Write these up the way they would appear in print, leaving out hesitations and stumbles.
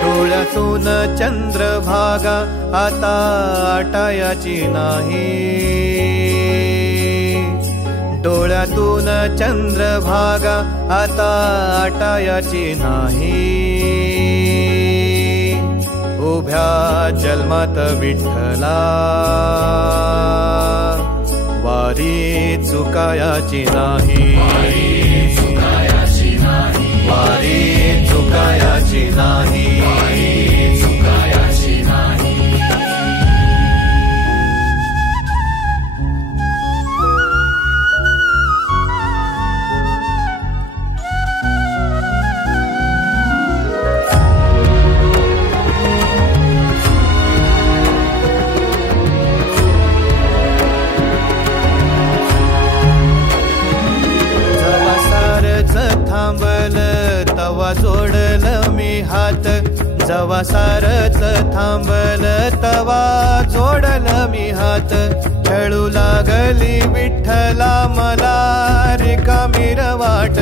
डोळ्यातून चंद्रभागा आता आटायाची नाही, डोळ्यातून चंद्रभागा आता आटायाची नाही। उभ्या जन्मात विठ्ठला वारी चुकायाची नाही, वारी चुकायाची नाही। तवा जोडलं मी हात, जवा सारच थांबल तवा जोडलं मी हात। खेळू लागली विठ्ठला मला रिकामी वाट,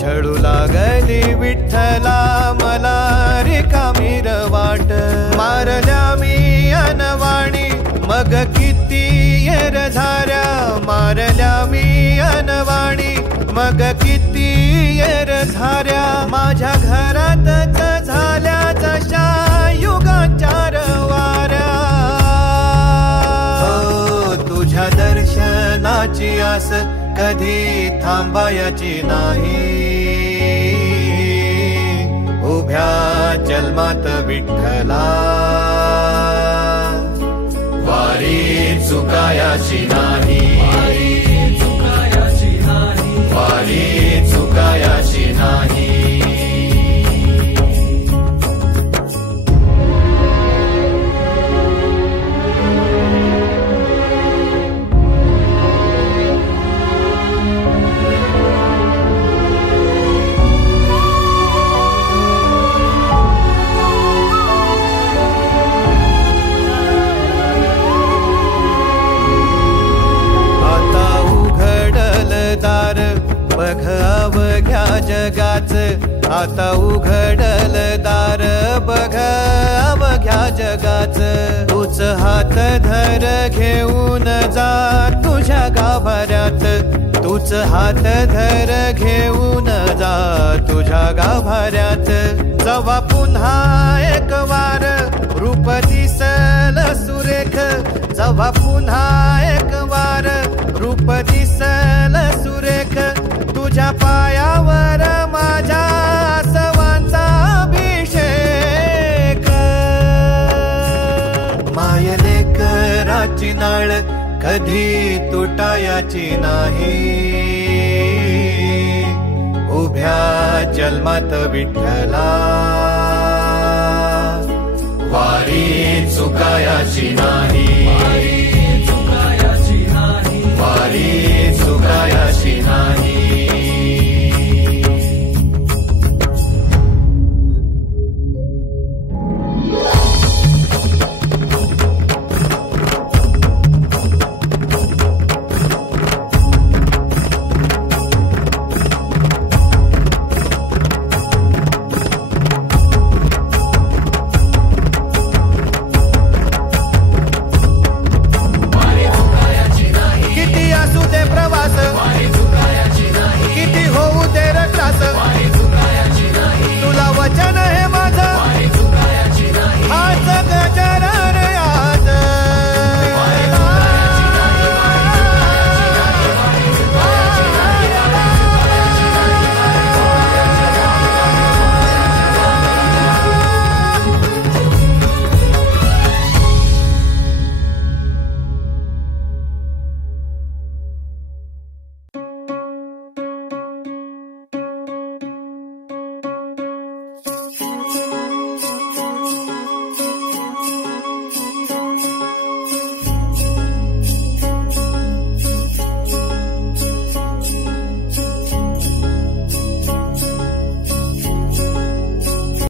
छळू लागली विठ्ठला मला रिकामी वाट। मारल्या मी अनवाणी मग किती येर झाऱ्या, मारल्या मी अनवाणी मग किती येर झाऱ्या। माझ्या घरातच झाल्या जशा युगाचार वाऱ्या। हो तुझ्या दर्शनाची आस कधी थांबायची नाही, उभ्या जन्मात विठ्ठला वारी चुकायाची नाही, वारी चुकायाची नाही। बघ अवघ्या जगाच, आता उघडल दार बघ अवघ्या जगाच। तूच हात धर घेऊन जा तुझ्या गाभाऱ्यात, तूच हात धर घेऊन जा तुझ्या गाभाऱ्यात। जवा पुन्हा एक वार रूप दिसल सुरेख, जवा पुन्हा एक वार रूप दिसल सुरेख। तुझ्या पायावर माझ्या आसवांचा अभिषेक। मायलेकराची नाळ कधी तुटायाची नाही, उभ्या जन्मात विठ्ठला